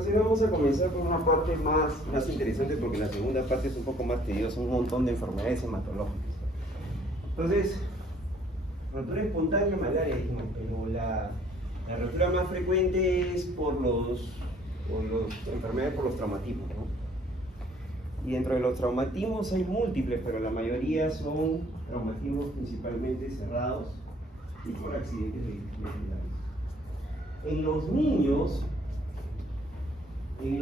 Entonces vamos a comenzar con una parte más interesante porque la segunda parte es un poco más tediosa, un montón de enfermedades hematológicas. Entonces, rotura espontánea, malaria, dijimos, pero la rotura más frecuente es por enfermedades por los traumatismos, ¿no? Y dentro de los traumatismos hay múltiples, pero la mayoría son traumatismos principalmente cerrados y por accidentes vehiculares. En los niños, si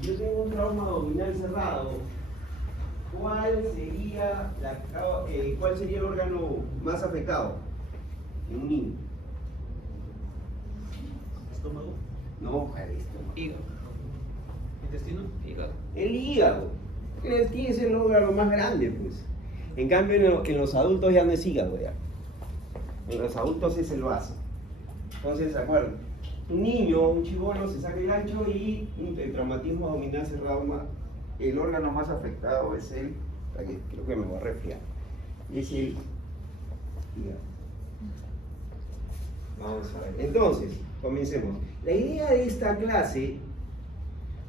yo tengo un trauma abdominal cerrado, ¿cuál sería el órgano más afectado en un niño? ¿Estómago? No, el estómago. Hígado. ¿Intestino? Hígado. El hígado. Tiene que ser el órgano más grande, pues. En cambio, en los adultos ya no es hígado, ya. En los adultos es el vaso. Entonces, ¿se acuerdan? Un niño, un chibolo, se saca el ancho y el traumatismo abdominal cerrado, el órgano más afectado es el, creo que me voy a resfriar, es el hígado. Vamos a ver. Entonces, comencemos. La idea de esta clase,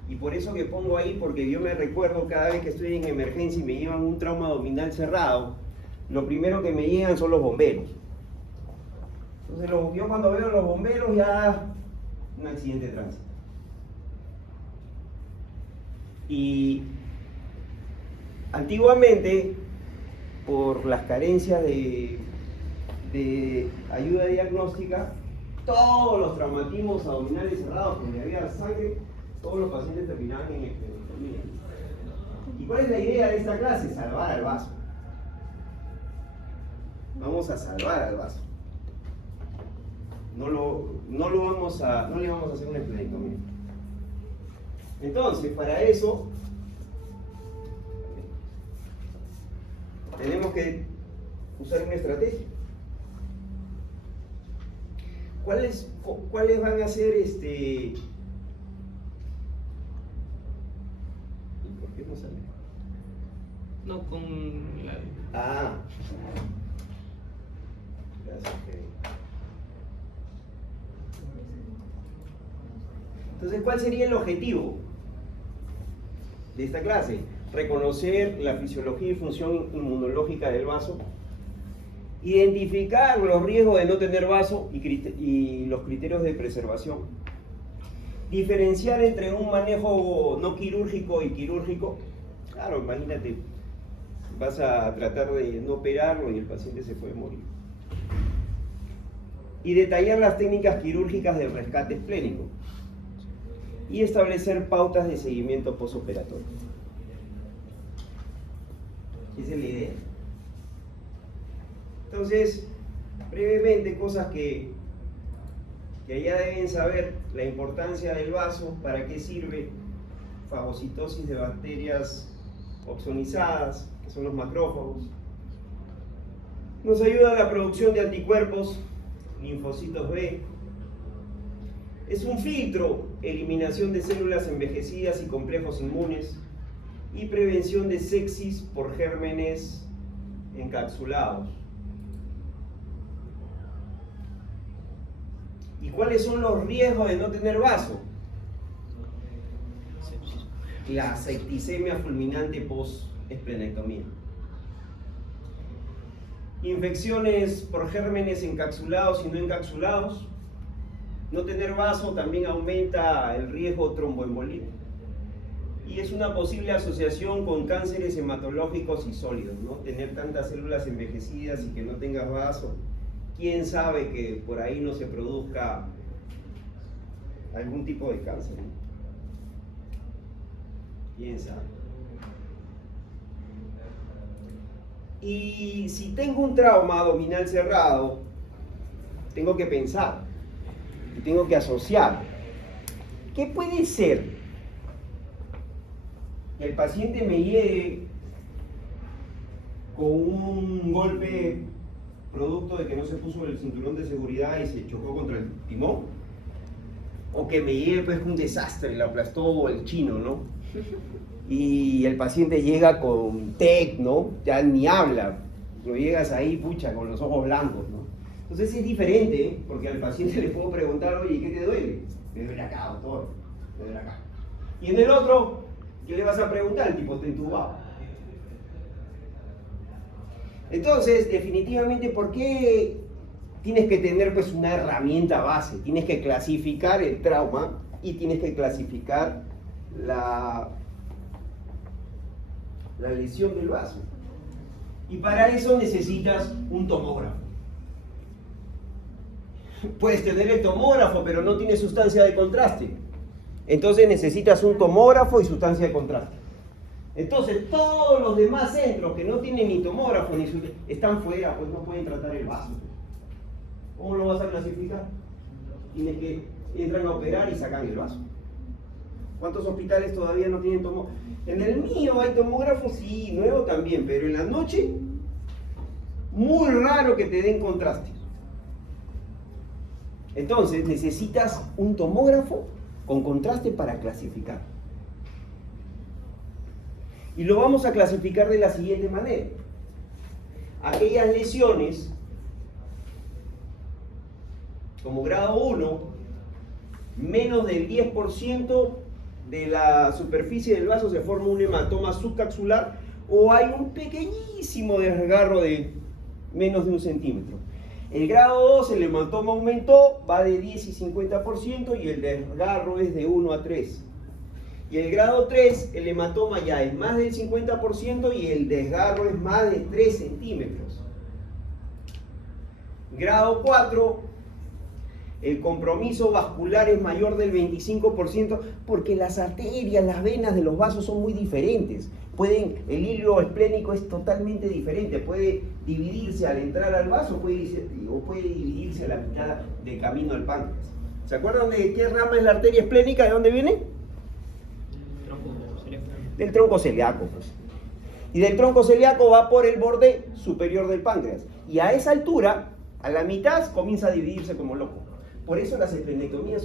y por eso que pongo ahí, porque yo me recuerdo cada vez que estoy en emergencia y me llevan un trauma abdominal cerrado, lo primero que me llegan son los bomberos. Entonces, yo cuando veo a los bomberos ya un accidente de tránsito. Y antiguamente, por las carencias de ayuda diagnóstica, todos los traumatismos abdominales cerrados donde había sangre, todos los pacientes terminaban en esplenectomía. ¿Y cuál es la idea de esta clase? Salvar al vaso. Vamos a salvar al vaso. No le vamos a hacer una esplenectomía. Entonces, para eso tenemos que usar una estrategia. ¿Cuáles van a ser ¿Por qué no sale? No, con la... Ah. Gracias, Kevin. Entonces, ¿cuál sería el objetivo de esta clase? Reconocer la fisiología y función inmunológica del vaso, identificar los riesgos de no tener vaso y los criterios de preservación, diferenciar entre un manejo no quirúrgico y quirúrgico. Claro, imagínate, vas a tratar de no operarlo y el paciente se puede morir. Y detallar las técnicas quirúrgicas del rescate esplénico y establecer pautas de seguimiento postoperatorio. Esa es la idea. Entonces, brevemente, cosas que ya deben saber: la importancia del vaso, para qué sirve, fagocitosis de bacterias opsonizadas, que son los macrófagos. Nos ayuda a la producción de anticuerpos, linfocitos B. Es un filtro, eliminación de células envejecidas y complejos inmunes, y prevención de sepsis por gérmenes encapsulados. ¿Y cuáles son los riesgos de no tener vaso? La septicemia fulminante post-esplenectomía. Infecciones por gérmenes encapsulados y no encapsulados. No tener vaso también aumenta el riesgo tromboembolia. Y es una posible asociación con cánceres hematológicos y sólidos, ¿no? Tener tantas células envejecidas y que no tengas vaso. ¿Quién sabe que por ahí no se produzca algún tipo de cáncer, ¿no? ¿Quién sabe? Y si tengo un trauma abdominal cerrado, tengo que pensar y tengo que asociar. ¿Qué puede ser? Que el paciente me llegue con un golpe producto de que no se puso el cinturón de seguridad y se chocó contra el timón, o que me llegue pues un desastre, lo aplastó el chino, ¿no? Y el paciente llega con TEC, ¿no? Ya ni habla, lo llegas ahí, pucha, con los ojos blancos, ¿no? Entonces es diferente, ¿eh? Porque al paciente le puedo preguntar: oye, ¿qué te duele? Me duele acá, doctor. tener acá. Y en el otro, ¿qué le vas a preguntar? El tipo está entubado. Entonces, definitivamente, ¿por qué tienes que tener pues una herramienta base? Tienes que clasificar el trauma y tienes que clasificar la lesión del vaso. Y para eso necesitas un tomógrafo. Puedes tener el tomógrafo, pero no tiene sustancia de contraste. Entonces necesitas un tomógrafo y sustancia de contraste. Entonces todos los demás centros que no tienen ni tomógrafo ni están fuera, pues no pueden tratar el vaso. ¿Cómo lo vas a clasificar? Tienes que entran a operar y sacan el vaso. ¿Cuántos hospitales todavía no tienen tomógrafo? En el mío hay tomógrafo, sí, nuevo también, pero en la noche, muy raro que te den contraste. Entonces necesitas un tomógrafo con contraste para clasificar. Y lo vamos a clasificar de la siguiente manera. Aquellas lesiones, como grado 1, menos del 10% de la superficie del vaso se forma un hematoma subcapsular o hay un pequeñísimo desgarro de menos de 1 centímetro. El grado 2, el hematoma aumentó, va de 10 y 50% y el desgarro es de 1 a 3. Y el grado 3, el hematoma ya es más del 50% y el desgarro es más de 3 centímetros. Grado 4, el compromiso vascular es mayor del 25% porque las arterias, las venas de los vasos son muy diferentes. El hilo esplénico es totalmente diferente, puede dividirse al entrar al vaso o puede dividirse a la mitad de camino al páncreas. ¿Se acuerdan de qué rama es la arteria esplénica? ¿De dónde viene? Del tronco celíaco, pues. Y del tronco celíaco va por el borde superior del páncreas. Y a esa altura, a la mitad, comienza a dividirse como loco. Por eso las esplenectomías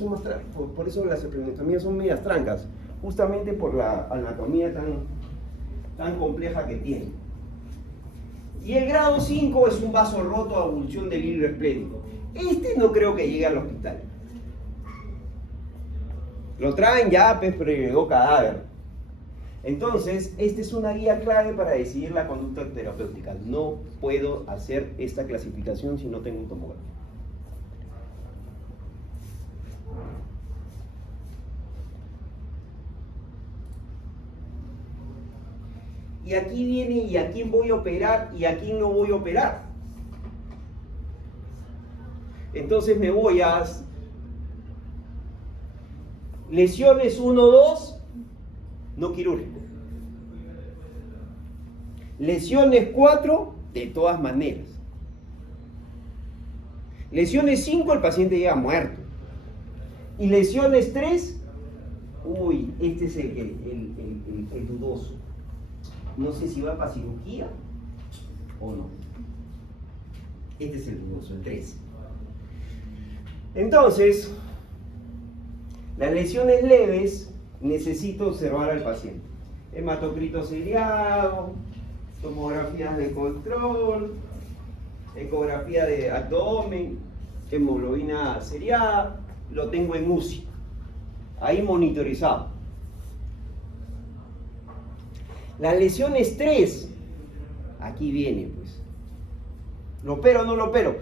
son medias trancas, justamente por la anatomía tan compleja que tiene. Y el grado 5 es un vaso roto a avulsión del hilo esplénico. Este no creo que llegue al hospital. Lo traen ya, pero llegó cadáver. Entonces, esta es una guía clave para decidir la conducta terapéutica. No puedo hacer esta clasificación si no tengo un tomógrafo. Y aquí viene y a quién voy a operar y a quién no voy a operar. Entonces me voy a lesiones 1, 2, no quirúrgico. Lesiones 4, de todas maneras. Lesiones 5, el paciente llega muerto. Y lesiones 3, uy, este es el dudoso. No sé si va para cirugía o no. Este es el dudoso, el 3. Entonces, las lesiones leves necesito observar al paciente. Hematocrito seriado, tomografías de control, ecografía de abdomen, hemoglobina seriada, lo tengo en UCI, ahí monitorizado. Las lesiones 3, aquí viene pues. ¿Lo opero o no lo opero?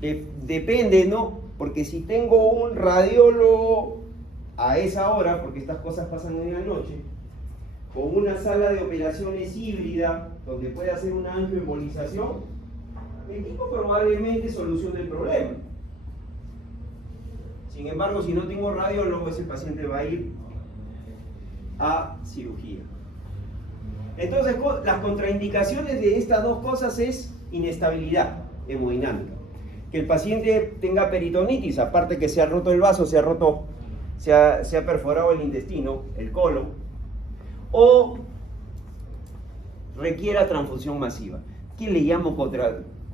Depende, ¿no? Porque si tengo un radiólogo a esa hora, porque estas cosas pasan en la noche, con una sala de operaciones híbrida, donde puede hacer una angioembolización, el tipo probablemente solucione el problema. Sin embargo, si no tengo radiólogo, ese paciente va a ir a cirugía. Entonces, las contraindicaciones de estas dos cosas es inestabilidad hemodinámica. Que el paciente tenga peritonitis, aparte que se ha roto el vaso, se ha perforado el intestino, el colon, o requiera transfusión masiva. ¿Qué le llamo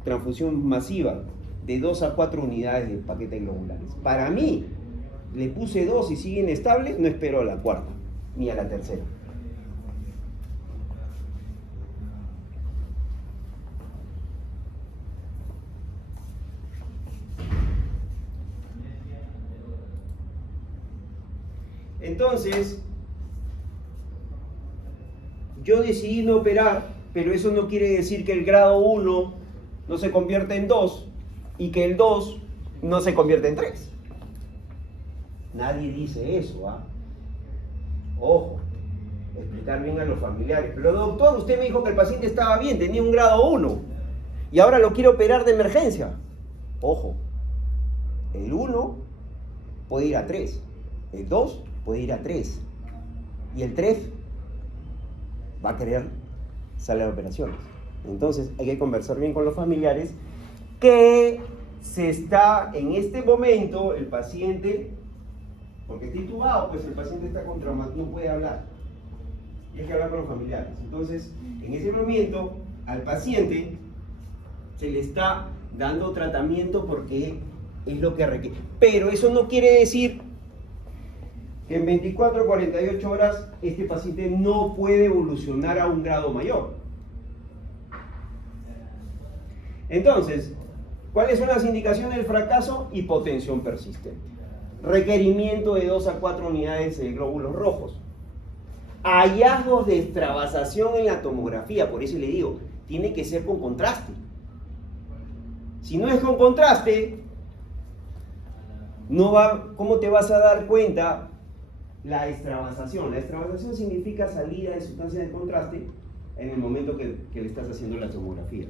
transfusión masiva? De 2 a 4 unidades de paquetes globulares. Para mí, le puse 2 y siguen estables, no espero a la cuarta, ni a la tercera. Entonces, yo decidí no operar, pero eso no quiere decir que el grado 1 no se convierta en 2 y que el 2 no se convierta en 3. Nadie dice eso, ¿ah? Ojo, explicar bien a los familiares. Pero doctor, usted me dijo que el paciente estaba bien, tenía un grado 1 y ahora lo quiere operar de emergencia. Ojo, el 1 puede ir a 3, el 2 puede ir a 3 y el 3 va a querer salir a operaciones. Entonces hay que conversar bien con los familiares que se está en este momento el paciente, porque está intubado, pues el paciente está con trauma, no puede hablar. Y hay que hablar con los familiares. Entonces, en ese momento, al paciente se le está dando tratamiento porque es lo que requiere. Pero eso no quiere decir que en 24 o 48 horas este paciente no puede evolucionar a un grado mayor. Entonces, ¿cuáles son las indicaciones del fracaso? Hipotensión persistente. Requerimiento de 2 a 4 unidades de glóbulos rojos. Hallazgos de extravasación en la tomografía, por eso le digo, tiene que ser con contraste. Si no es con contraste, no va, ¿cómo te vas a dar cuenta la extravasación? La extravasación significa salida de sustancias de contraste en el momento que le estás haciendo la tomografía.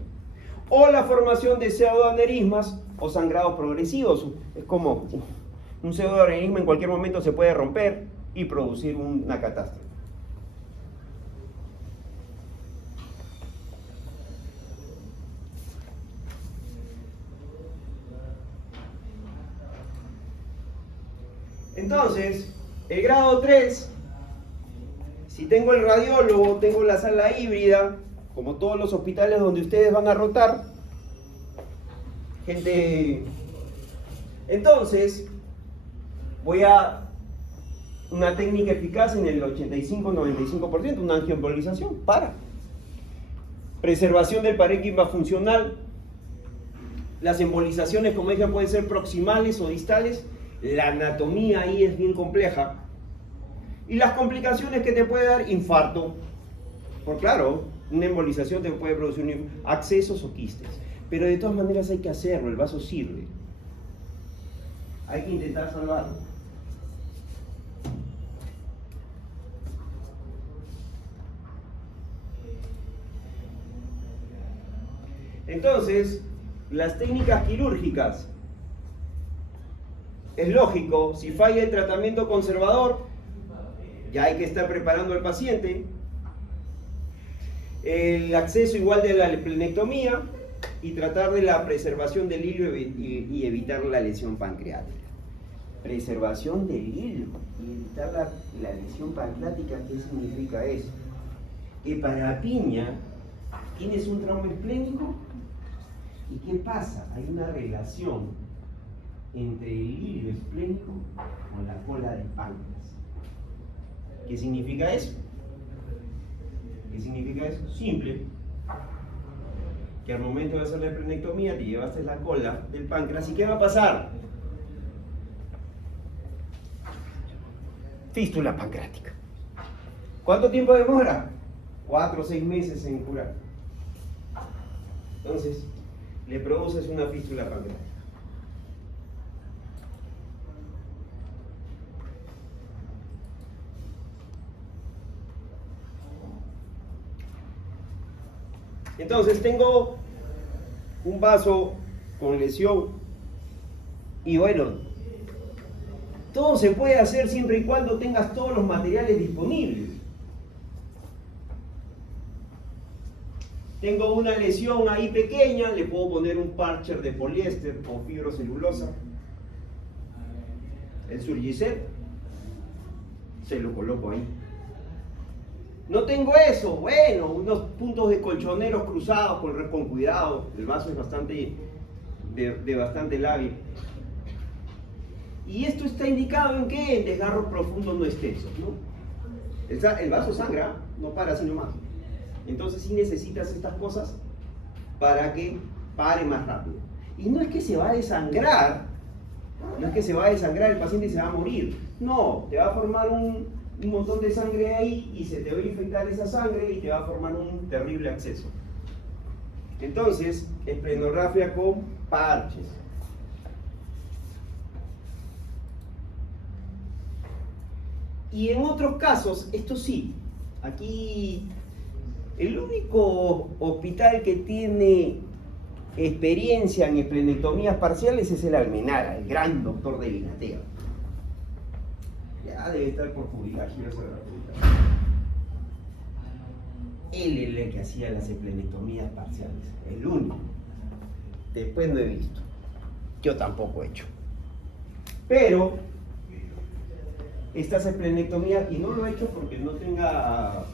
O la formación de pseudoaneurismas o sangrados progresivos. Es como un pseudoaneurisma en cualquier momento se puede romper y producir una catástrofe. Entonces, el grado 3, si tengo el radiólogo, tengo la sala híbrida, como todos los hospitales donde ustedes van a rotar, gente, entonces voy a una técnica eficaz en el 85-95%, una angioembolización, preservación del parénquima funcional. Las embolizaciones, como dije, pueden ser proximales o distales. La anatomía ahí es bien compleja. Y las complicaciones que te puede dar: infarto. Por claro, una embolización te puede producir accesos o quistes. Pero de todas maneras hay que hacerlo, el vaso sirve. Hay que intentar salvarlo. Entonces, las técnicas quirúrgicas. Es lógico, si falla el tratamiento conservador, ya hay que estar preparando al paciente. El acceso igual de la esplenectomía y tratar de la preservación del hilo y evitar la lesión pancreática. Preservación del hilo y evitar la lesión pancreática. ¿Qué significa eso? Que para la piña tienes un trauma esplénico y ¿qué pasa? Hay una relación entre el hilo esplénico con la cola del páncreas. ¿Qué significa eso? ¿Qué significa eso? Simple. Que al momento de hacer la esplenectomía te llevaste la cola del páncreas. ¿Y qué va a pasar? Fístula pancreática. ¿Cuánto tiempo demora? 4 o 6 meses en curar. Entonces, le produces una fístula pancreática. Entonces tengo un vaso con lesión y bueno, todo se puede hacer siempre y cuando tengas todos los materiales disponibles. Tengo una lesión ahí pequeña, le puedo poner un parcher de poliéster o fibrocelulosa. El Surgicel, se lo coloco ahí. No tengo eso, bueno, unos puntos de colchoneros cruzados con cuidado. El vaso es bastante de bastante labio. Y esto está indicado en qué? En desgarros profundos no extensos, ¿no? El vaso sangra, no para así nomás. Entonces sí necesitas estas cosas para que pare más rápido. Y no es que se va a desangrar, no es que se va a desangrar el paciente y se va a morir. No, te va a formar un montón de sangre ahí y se te va a infectar esa sangre y te va a formar un terrible absceso. Entonces, esplenografia con parches. Y en otros casos, esto sí, aquí el único hospital que tiene experiencia en esplenectomías parciales es el Almenara, el gran doctor de Vinatea. Ya debe estar por jubilación. Él es el que hacía las esplenectomías parciales, el único. Después no he visto. Yo tampoco he hecho. Pero estas esplenectomías, y no lo he hecho porque no tenga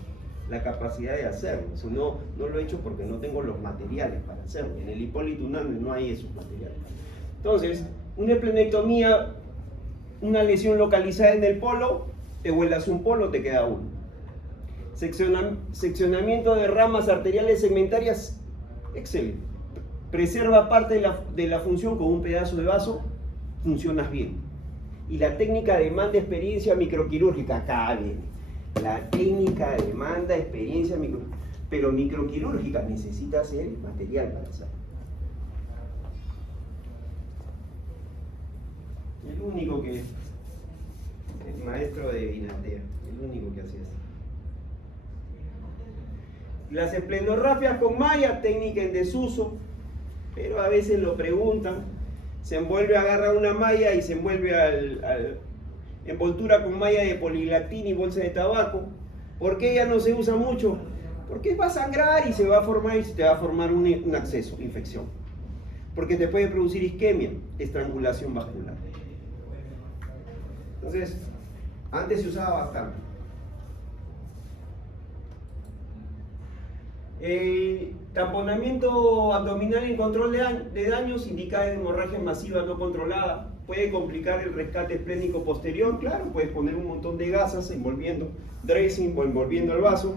la capacidad de hacerlo, sino no lo he hecho porque no tengo los materiales para hacerlo. En el Hipólito Unanue no hay esos materiales. Entonces, una esplenectomía, una lesión localizada en el polo, te vuelas un polo, te queda uno. Seccionamiento de ramas arteriales segmentarias, excelente. Preserva parte de la función con un pedazo de vaso, funcionas bien. Y la técnica demanda experiencia microquirúrgica, acá viene. La técnica demanda experiencia pero microquirúrgica, necesitas el material para hacerlo. El único que, el maestro de Vinatea, el único que hace eso. Las esplenorrafias con malla, técnica en desuso, pero a veces lo preguntan. Se envuelve, agarra una malla y se envuelve envoltura con malla de poliglactina y bolsa de tabaco. ¿Por qué ya no se usa mucho? Porque va a sangrar y se va a formar y se te va a formar un absceso, infección. Porque te puede producir isquemia, estrangulación vascular. Entonces, antes se usaba bastante. Tamponamiento abdominal en control de daños indica hemorragia masiva no controlada. Puede complicar el rescate esplénico posterior, claro, puedes poner un montón de gasas envolviendo, dressing o envolviendo el vaso.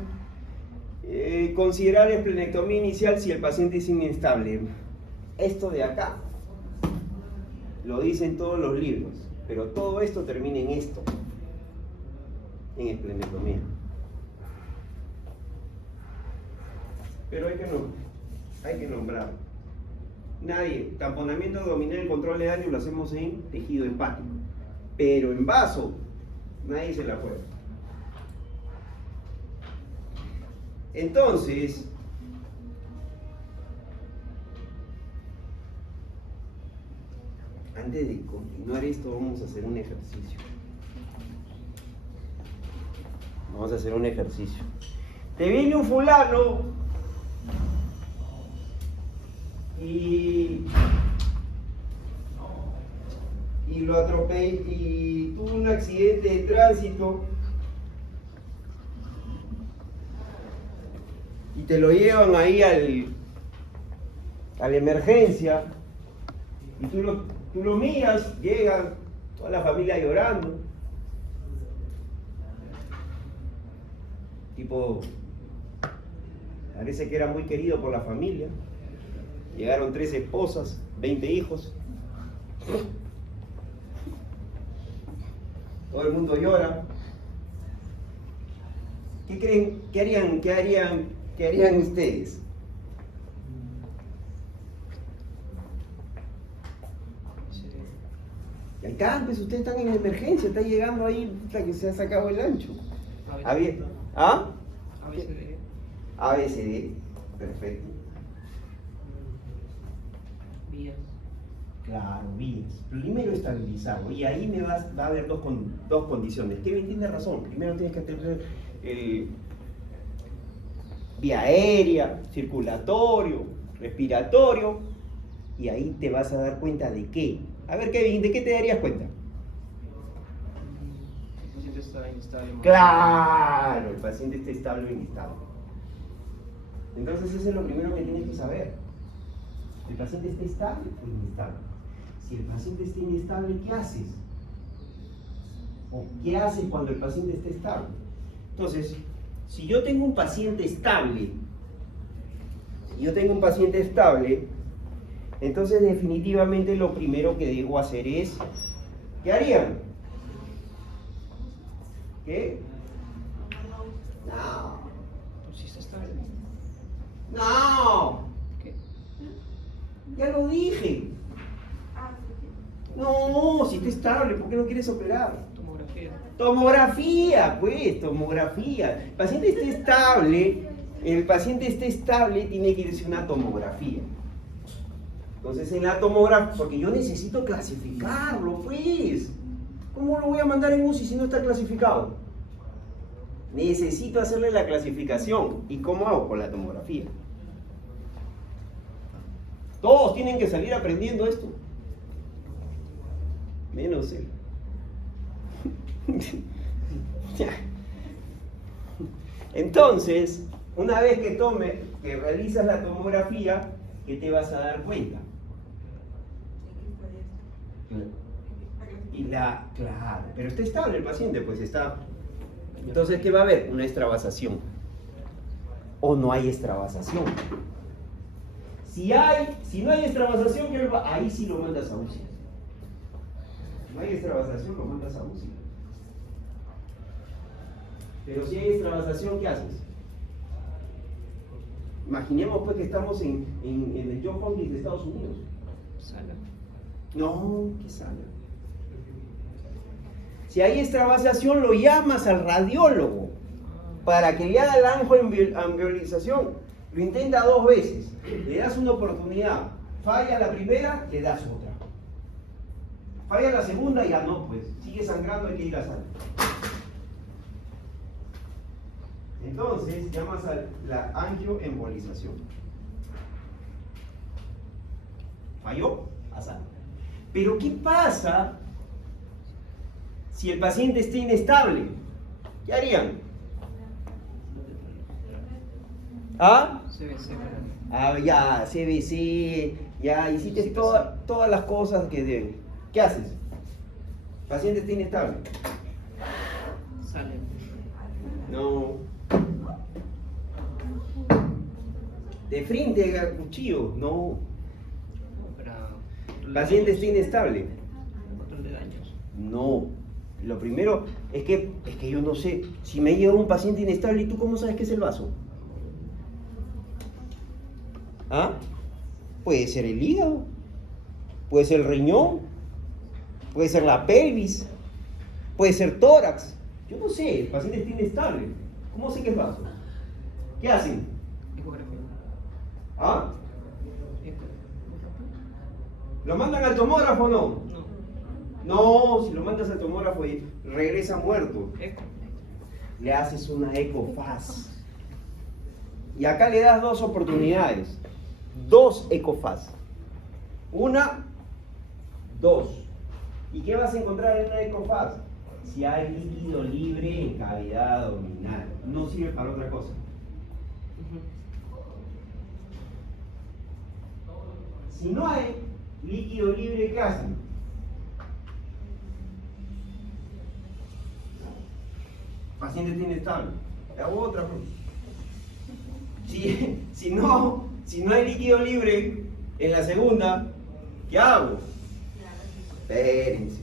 Considerar esplenectomía inicial si el paciente es inestable. Esto de acá lo dicen todos los libros, pero todo esto termina en esto, en esplenectomía. Pero hay que nombrarlo. Nadie, tamponamiento abdominal en control de daño lo hacemos en tejido hepático, pero en vaso nadie se la juega. Entonces, antes de continuar esto, vamos a hacer un ejercicio. Vamos a hacer un ejercicio. Te viene un fulano y lo atropelló y tuvo un accidente de tránsito y te lo llevan ahí a la emergencia y tú lo miras, llega toda la familia llorando, tipo, parece que era muy querido por la familia. Llegaron 3 esposas, 20 hijos. Todo el mundo llora. ¿Qué creen? ¿Qué harían ustedes? Y acá, pues ustedes están en emergencia, está llegando ahí hasta que se ha sacado el ancho. ¿Ah? ABCD. ABCD, perfecto. Vías. Claro, vías. Primero estabilizarlo. Y ahí va a haber dos condiciones. Kevin tiene razón. Primero tienes que tener vía aérea, circulatorio, respiratorio. Y ahí te vas a dar cuenta de qué. A ver, Kevin, ¿de qué te darías cuenta? El paciente está inestable. Claro, el paciente está estable o inestable. Entonces eso es lo primero que tienes que saber. ¿El paciente está estable o inestable? Si el paciente está inestable, ¿qué haces? ¿O qué haces cuando el paciente está estable? Entonces, si yo tengo un paciente estable, entonces definitivamente lo primero que debo hacer es, ¿qué harían? ¿Qué? No. Pues sí está estable. No. ¿Qué? Ya lo dije. No, si está estable, ¿por qué no quieres operar? Tomografía. Tomografía, pues, tomografía. El paciente esté estable, tiene que irse a una tomografía. Entonces en la tomografía, porque yo necesito clasificarlo, pues. ¿Cómo lo voy a mandar en UCI si no está clasificado? Necesito hacerle la clasificación. ¿Y cómo hago? Con la tomografía. Todos tienen que salir aprendiendo esto. Menos él. Entonces, una vez que realizas la tomografía, ¿qué te vas a dar cuenta? Claro, pero está estable el paciente, pues está. Entonces, ¿qué va a haber? Una extravasación. O no hay extravasación. Si no hay extravasación, ahí sí lo mandas a UCI. No hay extravasación, lo mandas a UCI. Pero si hay extravasación, ¿qué haces? Imaginemos pues que estamos en el Johns Hopkins de Estados Unidos. Sala. No, ¿qué sala? Si hay extravasación, lo llamas al radiólogo para que le haga la angioembolización. Lo intenta 2 veces, le das una oportunidad. Falla la primera, le das otra. Falla la segunda, ya no, pues sigue sangrando, hay que ir a sala. Entonces llamas a la angioembolización. Falló, a sala. Pero ¿qué pasa si el paciente está inestable? ¿Qué harían? ¿Ah? CBC. Ya, CBC, ya hiciste todas las cosas que deben. ¿Qué haces? El paciente está inestable. Sale. No. De frente al cuchillo, no. El paciente está inestable. Control de daños. No. Lo primero es que yo no sé. Si me llega un paciente inestable, ¿y tú cómo sabes que es el vaso? ¿Ah? Puede ser el hígado, puede ser el riñón, puede ser la pelvis, puede ser tórax. Yo no sé, el paciente está inestable. ¿Cómo sé que es vaso? ¿Qué hacen? Ecografía. ¿Ah? Ecografía. ¿Lo mandan al tomógrafo o no? No. No, si lo mandas al tomógrafo y regresa muerto. Eco. Le haces una ecofaz. Y acá le das 2 oportunidades. 2 ecofaz. 1, 2. ¿Y qué vas a encontrar en una ecofaz? Si hay líquido libre en cavidad abdominal. No sirve para otra cosa. Si no hay líquido libre, ¿qué hacen? Paciente está inestable. Le hago otra. Si no hay líquido libre en la segunda, ¿qué hago? Espérense.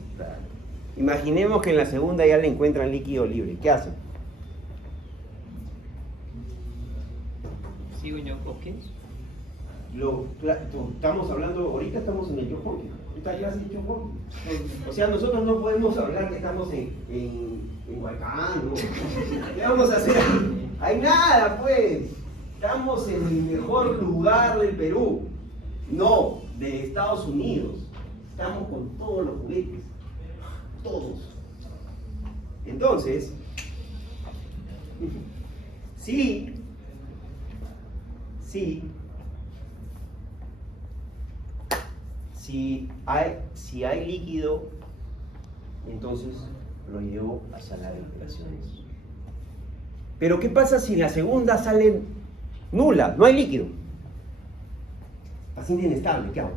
Imaginemos que en la segunda ya le encuentran líquido libre. ¿Qué hacen? Sigo en Johns Hopkins. Estamos hablando, ahorita estamos en el Johns Hopkins. Ahorita ya se Johns Hopkins. O sea, nosotros no podemos hablar que estamos en Huaycán, ¿no? ¿Qué vamos a hacer ahí? Hay nada, pues. Estamos en el mejor lugar del Perú. No, de Estados Unidos. Estamos con todos los juguetes. Todos. Entonces, sí, si hay líquido, entonces lo llevo a sala de operaciones. Pero ¿qué pasa si en la segunda sale nula? No hay líquido. Paciente inestable, ¿qué hago?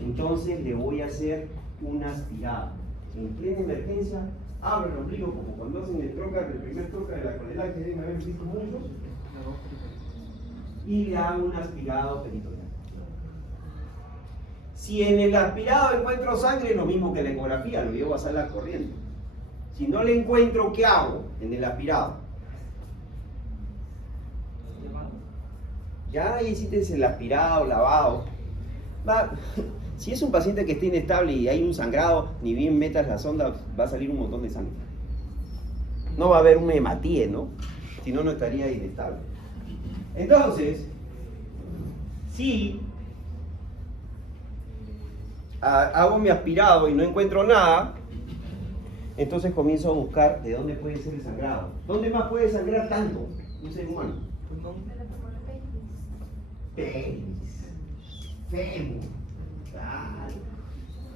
Entonces le voy a hacer una aspirada. En plena emergencia, abro el ombligo como cuando hacen el primer trocar de la colela que deben haber visto muchos, y le hago un aspirado peritoneal. Si en el aspirado encuentro sangre, lo mismo que la ecografía, lo llevo a sala corriente. Si no le encuentro, ¿qué hago en el aspirado? Ya hiciste el aspirado, lavado. Si es un paciente que está inestable y hay un sangrado, ni bien metas la sonda, va a salir un montón de sangre. No va a haber un hematíe, ¿no? Si no, no estaría inestable. Entonces, si hago mi aspirado y no encuentro nada, entonces comienzo a buscar de dónde puede ser el sangrado. ¿Dónde más puede sangrar tanto un ser humano? Pelvis, fémur, claro,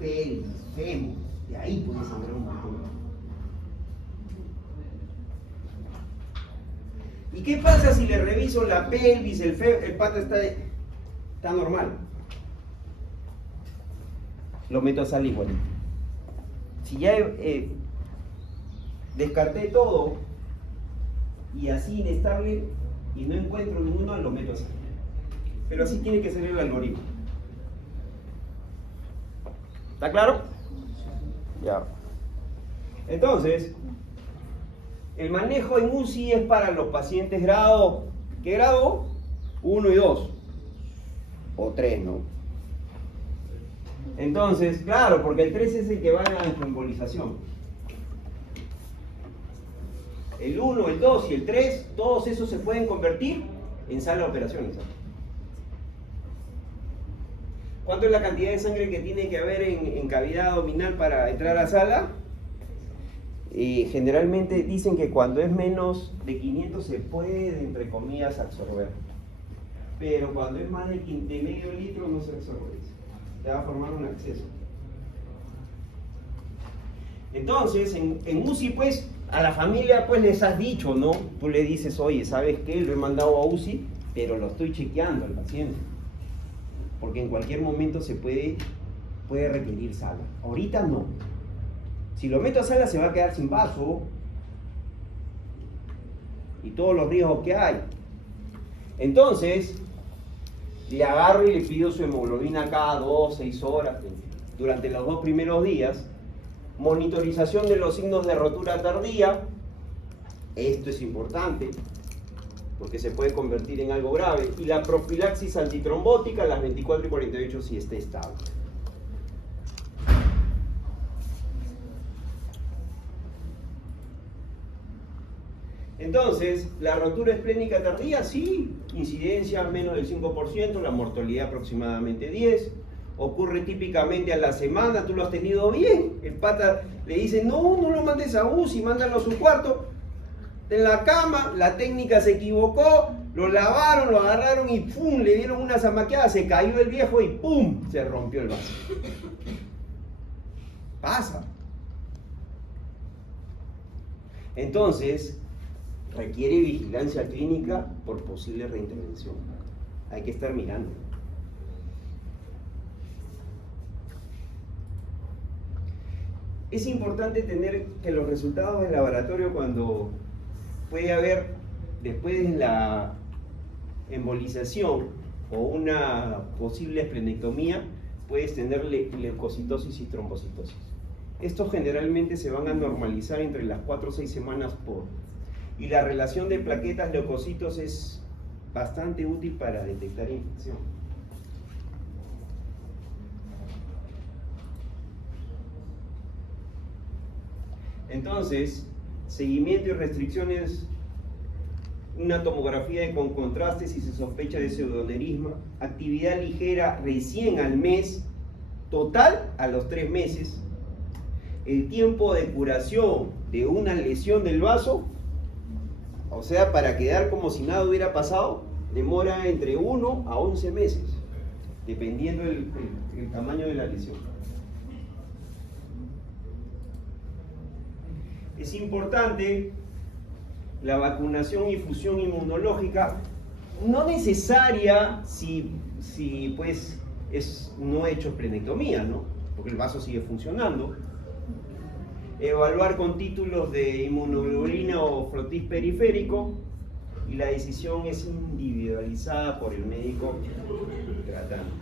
pelvis, fémur, de ahí puede sangrar un montón. ¿Y qué pasa si le reviso la pelvis, el pata está normal? Lo meto a sal igualito. Si ya descarté todo y así inestable y no encuentro ninguno, lo meto a sal. Pero así tiene que ser el algoritmo. ¿Está claro? Ya. Entonces, el manejo en UCI es para los pacientes grado, ¿qué grado? 1 y 2. O 3, ¿no? Entonces, claro, porque el 3 es el que va a la embolización. El 1, el 2 y el 3, todos esos se pueden convertir en sala de operaciones. ¿Cuánto es la cantidad de sangre que tiene que haber en cavidad abdominal para entrar a sala? Generalmente dicen que cuando es menos de 500 se puede, entre comillas, absorber. Pero cuando es más de medio litro no se absorbe. Se va a formar un exceso. Entonces, en UCI, pues, a la familia pues les has dicho, ¿no? Tú le dices, oye, ¿sabes qué? Lo he mandado a UCI, pero lo estoy chequeando al paciente. Porque en cualquier momento se puede requerir sala. Ahorita no. Si lo meto a sala se va a quedar sin vaso y todos los riesgos que hay. Entonces, le agarro y le pido su hemoglobina cada 2, 6 horas durante los 2 primeros días. Monitorización de los signos de rotura tardía. Esto es importante porque se puede convertir en algo grave. Y la profilaxis antitrombótica a las 24 y 48 si esté estable. Entonces, ¿la rotura esplénica tardía? Sí, incidencia menos del 5%, la mortalidad aproximadamente 10%. Ocurre típicamente a la semana, tú lo has tenido bien. El pata le dice, no lo mandes a UCI, mándalo a su cuarto. En la cama, la técnica se equivocó, lo lavaron, lo agarraron y ¡pum! Le dieron una zamaqueada, se cayó el viejo y ¡pum! Se rompió el vaso. Pasa. Entonces, requiere vigilancia clínica por posible reintervención. Hay que estar mirando. Es importante tener que los resultados del laboratorio, cuando puede haber, después de la embolización o una posible esplenectomía, puedes tener leucocitosis y trombocitosis. Estos generalmente se van a normalizar entre las 4 o 6 semanas y la relación de plaquetas leucocitos es bastante útil para detectar infección. Entonces, seguimiento y restricciones, una tomografía con contraste si se sospecha de pseudoanerisma, actividad ligera recién al mes, total a los 3 meses, el tiempo de curación de una lesión del vaso, o sea, para quedar como si nada hubiera pasado, demora entre 1 a 11 meses, dependiendo el tamaño de la lesión. Es importante la vacunación y infusión inmunológica, no necesaria si pues no he hecho esplenectomía, ¿no? Porque el vaso sigue funcionando. Evaluar con títulos de inmunoglobulina o frotis periférico, y la decisión es individualizada por el médico tratante.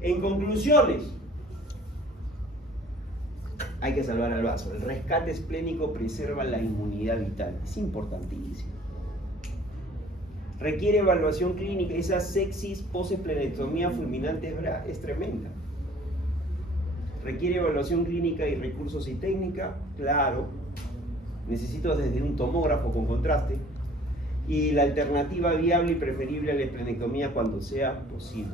En conclusiones, hay que salvar al vaso. El rescate esplénico preserva la inmunidad vital. Es importantísimo. Requiere evaluación clínica. Esa sepsis post-esplenectomía fulminante es tremenda. Requiere evaluación clínica y recursos y técnica. Claro. Necesito desde un tomógrafo con contraste. Y la alternativa viable y preferible a la esplenectomía cuando sea posible.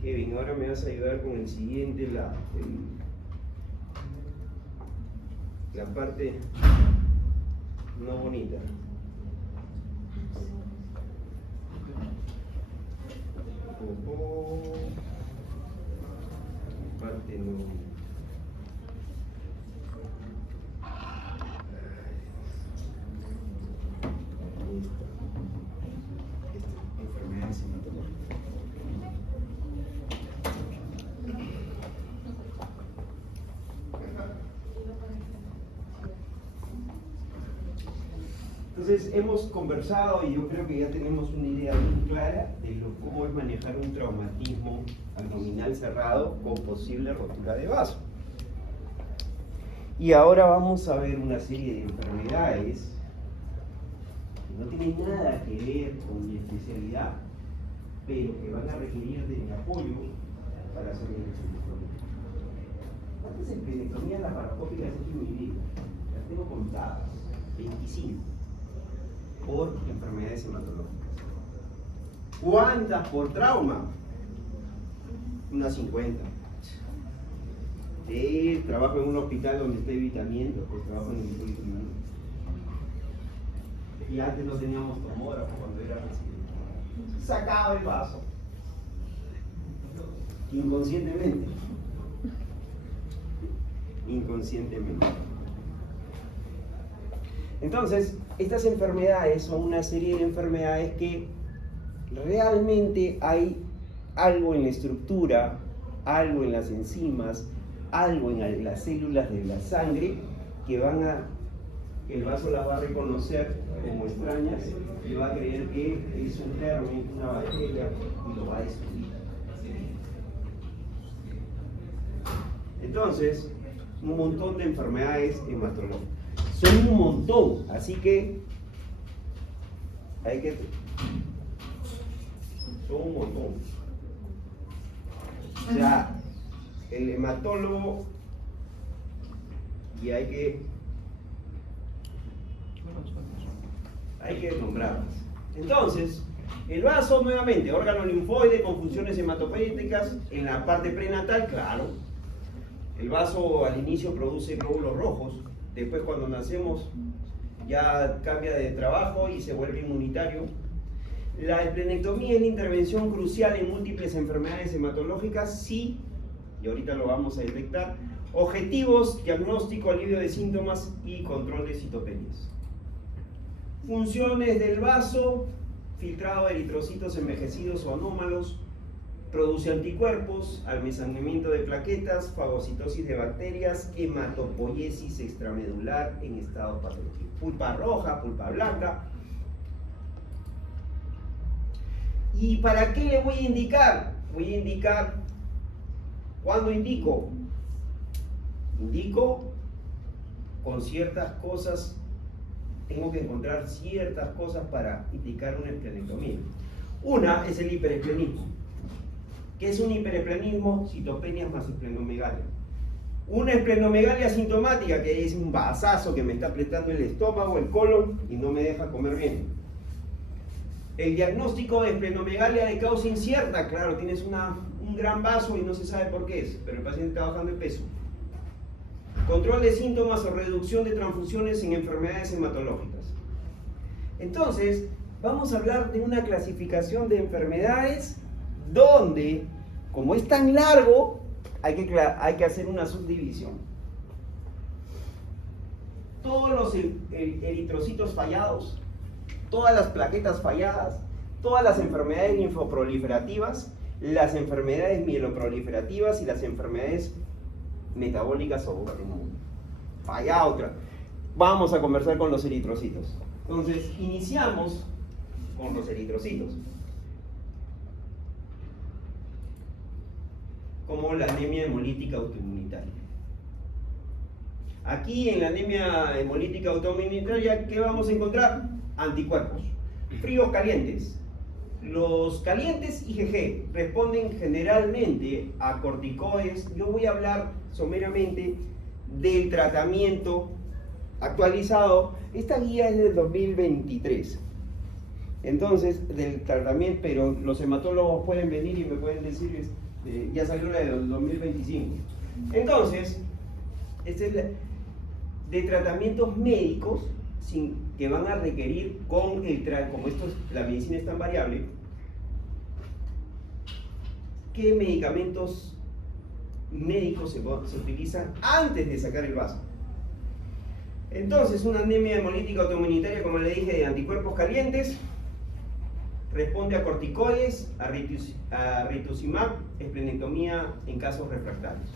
Kevin, ahora me vas a ayudar con el siguiente, la parte no bonita. Parte no bonita. Enfermedades hematológicas. Entonces hemos conversado y yo creo que ya tenemos una idea muy clara de cómo es manejar un traumatismo abdominal cerrado con posible rotura de vaso. Y ahora vamos a ver una serie de enfermedades que no tienen nada que ver con mi especialidad, pero que van a requerir de mi apoyo para hacer el esplenectomía. ¿Cuántas esplenectomías laparoscópicas he hecho en mi vida? Las tengo contadas, 25. Por enfermedades hematológicas. ¿Cuántas por trauma? Unas 50. Trabajo en un hospital donde estoy evitamiento, pues trabajo en el policlínico. Y antes no teníamos tomógrafo cuando era residente. Sacaba el vaso. Inconscientemente. Inconscientemente. Entonces, estas enfermedades son una serie de enfermedades que realmente hay algo en la estructura, algo en las enzimas, algo en las células de la sangre que el vaso las va a reconocer como extrañas y va a creer que es un germen, una bacteria y lo va a destruir. Entonces, un montón de enfermedades hematológicas. Son un montón, así que son un montón. O sea, el hematólogo y hay que nombrarlas. Entonces, el vaso nuevamente, órgano linfoide con funciones hematopoéticas en la parte prenatal, claro. El vaso al inicio produce glóbulos rojos. Después cuando nacemos ya cambia de trabajo y se vuelve inmunitario. La esplenectomía es la intervención crucial en múltiples enfermedades hematológicas, sí, y ahorita lo vamos a detectar. Objetivos, diagnóstico, alivio de síntomas y control de citopenias. Funciones del vaso, filtrado de eritrocitos envejecidos o anómalos, produce anticuerpos, almacenamiento de plaquetas, fagocitosis de bacterias, hematopoiesis extramedular en estado patológico. Pulpa roja, pulpa blanca. ¿Y para qué le voy a indicar? Voy a indicar, ¿cuándo indico? Indico con ciertas cosas, tengo que encontrar ciertas cosas para indicar una esplenectomía. Una es el hiperesplenismo. ¿Qué es un hiperesplenismo? Citopenias más esplenomegalia. Una esplenomegalia sintomática, que es un vasazo que me está apretando el estómago, el colon y no me deja comer bien. El diagnóstico de esplenomegalia de causa incierta, claro, tienes un gran vaso y no se sabe por qué es, pero el paciente está bajando de peso. Control de síntomas o reducción de transfusiones en enfermedades hematológicas. Entonces, vamos a hablar de una clasificación de enfermedades donde, como es tan largo, hay que hacer una subdivisión. Todos los eritrocitos fallados, todas las plaquetas falladas, todas las enfermedades linfoproliferativas, las enfermedades mieloproliferativas y las enfermedades metabólicas o fallado otra. Vamos a conversar con los eritrocitos. Entonces, iniciamos con los eritrocitos, como la anemia hemolítica autoinmunitaria. Aquí en la anemia hemolítica autoinmunitaria, ¿qué vamos a encontrar? Anticuerpos, fríos calientes. Los calientes IgG responden generalmente a corticoides. Yo voy a hablar someramente del tratamiento actualizado. Esta guía es del 2023. Entonces, del tratamiento, pero los hematólogos pueden venir y me pueden decir, ya salió la del 2025. Entonces, esta es de tratamientos médicos que van a requerir como la medicina es tan variable, ¿qué medicamentos médicos se utilizan antes de sacar el vaso? Entonces, una anemia hemolítica autoinmunitaria, como le dije, de anticuerpos calientes, responde a corticoides, a rituximab, esplenectomía en casos refractarios.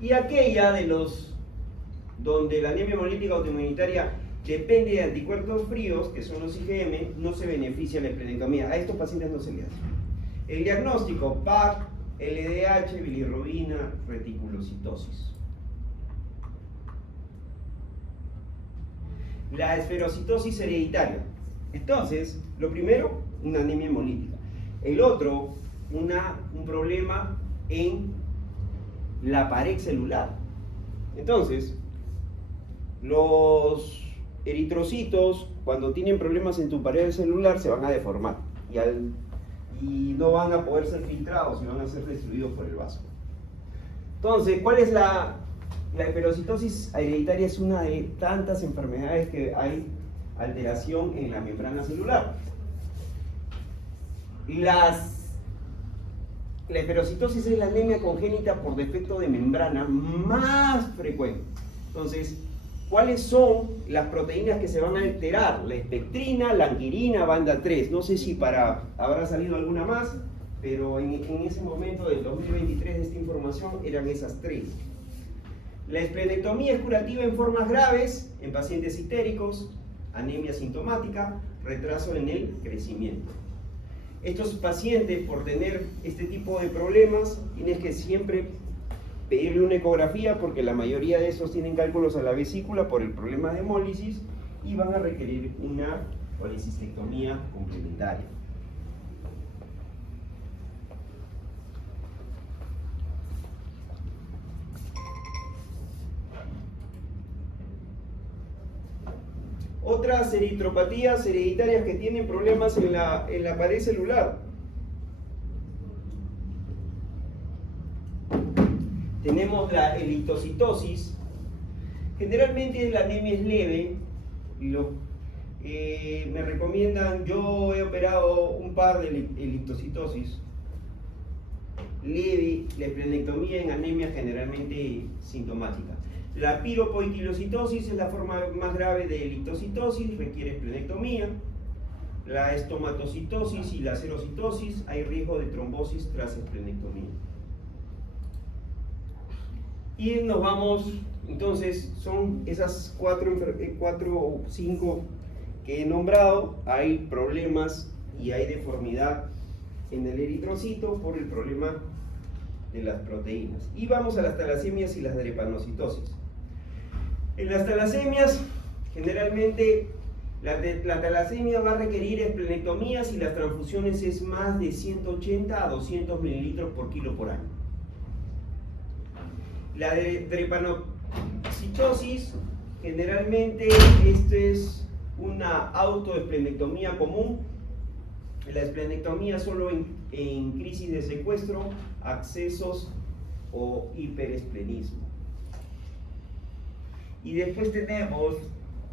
Y aquella donde la anemia hemolítica autoinmunitaria depende de anticuerpos fríos, que son los IgM, no se beneficia la esplenectomía. A estos pacientes no se le hace. El diagnóstico: PAC, LDH, bilirrubina, reticulocitosis. La esferocitosis hereditaria. Entonces, lo primero, una anemia hemolítica. El otro, un problema en la pared celular. Entonces, los eritrocitos, cuando tienen problemas en tu pared celular, se van a deformar y no van a poder ser filtrados y van a ser destruidos por el vaso. Entonces, ¿cuál es la esferocitosis hereditaria? Es una de tantas enfermedades que hay alteración en la membrana celular. La esferocitosis es la anemia congénita por defecto de membrana más frecuente. Entonces, ¿cuáles son las proteínas que se van a alterar? La espectrina, la anquirina, banda 3. No sé si habrá salido alguna más, pero en ese momento del 2023 de esta información eran esas tres. La esplenectomía es curativa en formas graves, en pacientes histéricos, anemia sintomática, retraso en el crecimiento. Estos pacientes, por tener este tipo de problemas, tienes que siempre pedirle una ecografía, porque la mayoría de esos tienen cálculos a la vesícula por el problema de hemólisis y van a requerir una colecistectomía complementaria. Otras eritropatías hereditarias que tienen problemas en la pared celular. Tenemos la eritocitosis. Generalmente la anemia es leve. Me recomiendan, yo he operado un par de eritocitosis leve, la esplenectomía en anemia generalmente sintomática. La piropoiquilocitosis es la forma más grave de eritocitosis, requiere esplenectomía. La estomatocitosis y la serocitosis, hay riesgo de trombosis tras esplenectomía. Y nos vamos, entonces, son esas cuatro o cinco que he nombrado. Hay problemas y hay deformidad en el eritrocito por el problema de las proteínas. Y vamos a las talasemias y las drepanocitosis. En las talasemias, generalmente, la talasemia va a requerir esplenectomía si las transfusiones es más de 180 a 200 mililitros por kilo por año. La drepanocitosis, generalmente, esto es una autoesplenectomía común. La esplenectomía solo en crisis de secuestro, accesos o hiperesplenismo. Y después tenemos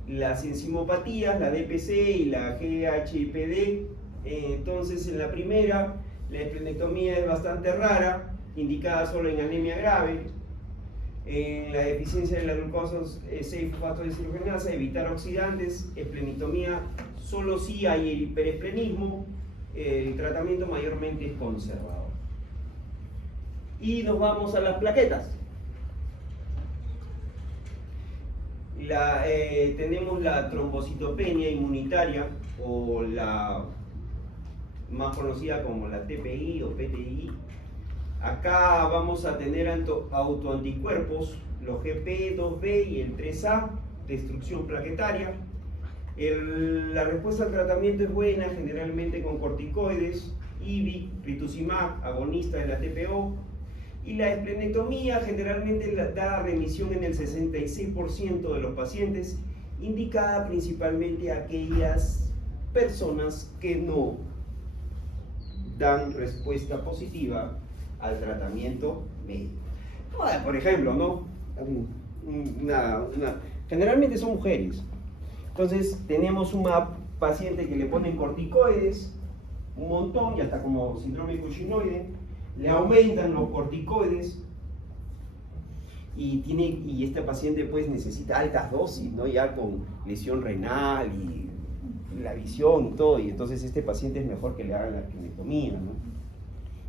las enzimopatías, la DPC y la GHPD. Entonces, en la primera, la esplenectomía es bastante rara, indicada solo en anemia grave. En la deficiencia de la glucosa 6-fosfatodeshidrogenasa, evitar oxidantes, esplenectomía solo si hay hiperesplenismo. El tratamiento mayormente es conservador. Y nos vamos a las plaquetas. Tenemos la trombocitopenia inmunitaria o la más conocida como la TPI o PTI. Acá vamos a tener autoanticuerpos, los GP, 2B y el 3A, destrucción plaquetaria. La respuesta al tratamiento es buena, generalmente con corticoides, IVI, rituximab, agonista de la TPO. Y la esplenectomía generalmente da remisión en el 66% de los pacientes, indicada principalmente a aquellas personas que no dan respuesta positiva al tratamiento médico. Por ejemplo, ¿no? Generalmente son mujeres. Entonces tenemos una paciente que le ponen corticoides, un montón, ya está como síndrome cushingnoide, le aumentan los corticoides y esta paciente pues necesita altas dosis, ¿no? Ya con lesión renal y la visión y todo, y entonces este paciente es mejor que le hagan la esplenectomía, ¿no?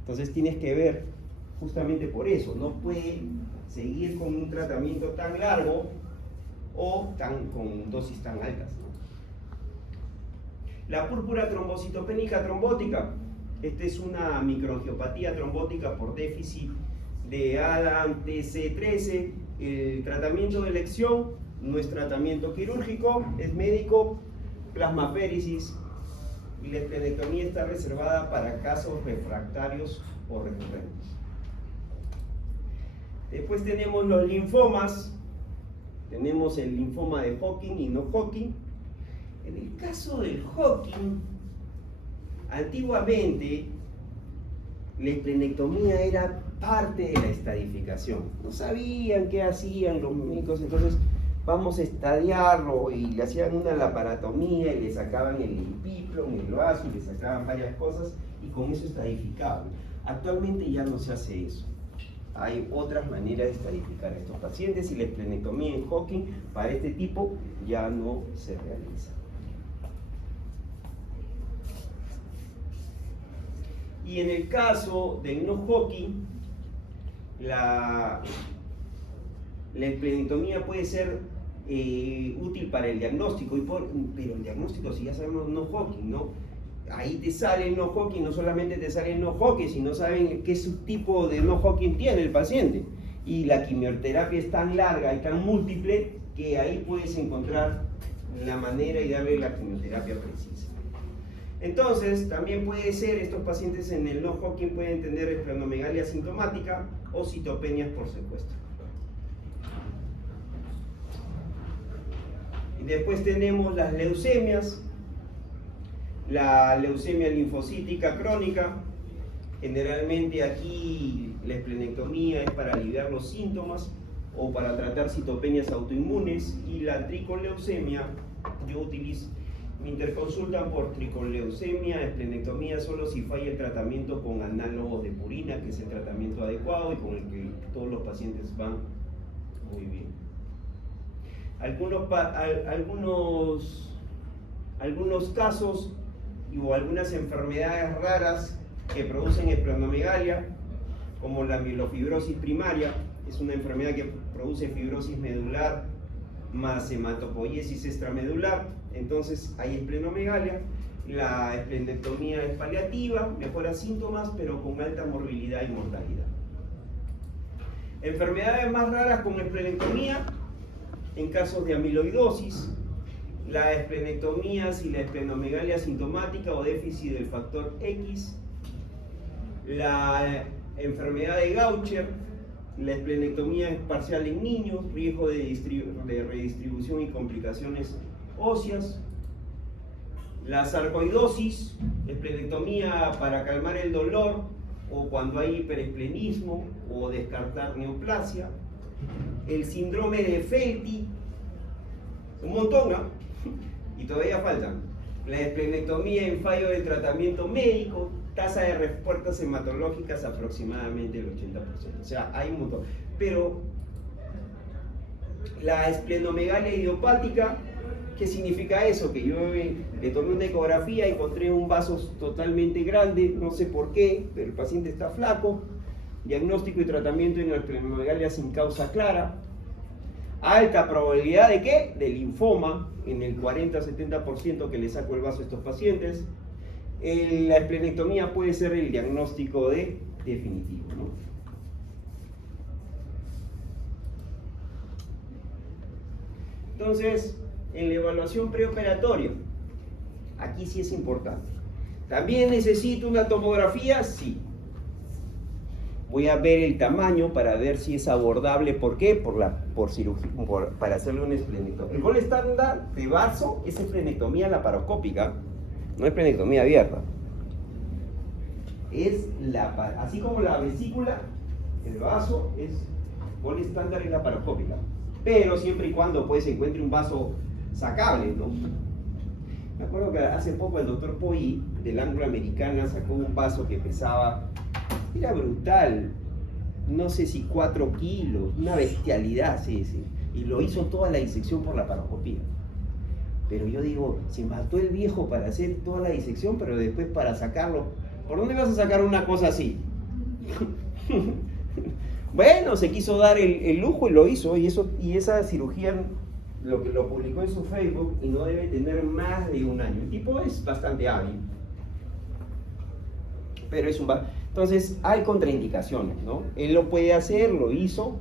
Entonces tienes que ver justamente por eso, no puede seguir con un tratamiento tan largo o con dosis tan altas, ¿no? La púrpura trombocitopénica trombótica, esta es una microangiopatía trombótica por déficit de ADAM TC13. El tratamiento de elección no es tratamiento quirúrgico, es médico, plasmaféresis, y la esplenectomía está reservada para casos refractarios o recurrentes. Después tenemos los linfomas. Tenemos el linfoma de Hodgkin y no Hodgkin. En el caso del Hodgkin, antiguamente la esplenectomía era parte de la estadificación. No sabían qué hacían los médicos, entonces vamos a estadiarlo y le hacían una laparotomía y le sacaban el epíplon, el vaso y le sacaban varias cosas y con eso estadificaban. Actualmente ya no se hace eso. Hay otras maneras de estadificar a estos pacientes y la esplenectomía en Hodgkin para este tipo ya no se realiza. Y en el caso del no Hodgkin, la esplenectomía puede ser útil para el diagnóstico, pero el diagnóstico, si ya sabemos no Hodgkin, ¿no? Ahí te sale el no Hodgkin, no solamente te sale el no Hodgkin, sino saben qué subtipo de no Hodgkin tiene el paciente. Y la quimioterapia es tan larga y tan múltiple que ahí puedes encontrar la manera y darle la quimioterapia precisa. Entonces, también puede ser, estos pacientes en el no Hodgkin pueden tener esplenomegalia asintomática o citopenias por secuestro. Y después tenemos las leucemias. La leucemia linfocítica crónica, generalmente aquí la esplenectomía es para aliviar los síntomas o para tratar citopenias autoinmunes, y la tricoleucemia, yo utilizo, me interconsultan por tricoleucemia, esplenectomía solo si falla el tratamiento con análogos de purina, que es el tratamiento adecuado y con el que todos los pacientes van muy bien. Algunos casos o algunas enfermedades raras que producen esplenomegalia, como la mielofibrosis primaria, es una enfermedad que produce fibrosis medular más hematopoiesis extramedular, entonces hay esplenomegalia. La esplenectomía es paliativa, mejora síntomas, pero con alta morbilidad y mortalidad. Enfermedades más raras con esplenectomía, en casos de amiloidosis, la esplenectomía y la esplenomegalia sintomática o déficit del factor X, la enfermedad de Gaucher, la esplenectomía es parcial en niños, riesgo de redistribución y complicaciones óseas, la sarcoidosis, esplenectomía para calmar el dolor o cuando hay hiperesplenismo o descartar neoplasia, el síndrome de Felty, un montón, ¿no? Y todavía faltan. La esplenectomía en fallo del tratamiento médico, tasa de respuestas hematológicas aproximadamente el 80%. O sea, hay un montón. Pero la esplenomegalia idiopática, ¿qué significa eso? Que yo le tomé una ecografía y encontré un vaso totalmente grande, no sé por qué, pero el paciente está flaco. Diagnóstico y tratamiento en la esplenomegalia sin causa clara. Alta probabilidad de ¿qué? De linfoma, en el 40-70% que le saco el vaso a estos pacientes. la esplenectomía puede ser el diagnóstico definitivo, ¿no? Entonces, en la evaluación preoperatoria, aquí sí es importante. ¿También necesito una tomografía? Sí. Voy a ver el tamaño para ver si es abordable. ¿Por qué? Por cirugía, para hacerle una esplenectomía. El gol estándar de vaso es esplenectomía laparoscópica, no esplenectomía abierta. Así como la vesícula, el vaso es gol estándar es laparoscópica. Pero siempre y cuando pues, se encuentre un vaso sacable, ¿no? Me acuerdo que hace poco el doctor Poi del Ángulo Americana sacó un vaso que pesaba, era brutal, no sé si 4 kilos, una bestialidad, sí, sí. Y lo hizo toda la disección por laparoscopía. Pero yo digo, se mató el viejo para hacer toda la disección, pero después para sacarlo, ¿por dónde vas a sacar una cosa así? Bueno, se quiso dar el lujo y lo hizo, y esa cirugía lo publicó en su Facebook y no debe tener más de un año. El tipo es bastante hábil, pero es un... Entonces hay contraindicaciones, ¿no? Él lo puede hacer, lo hizo,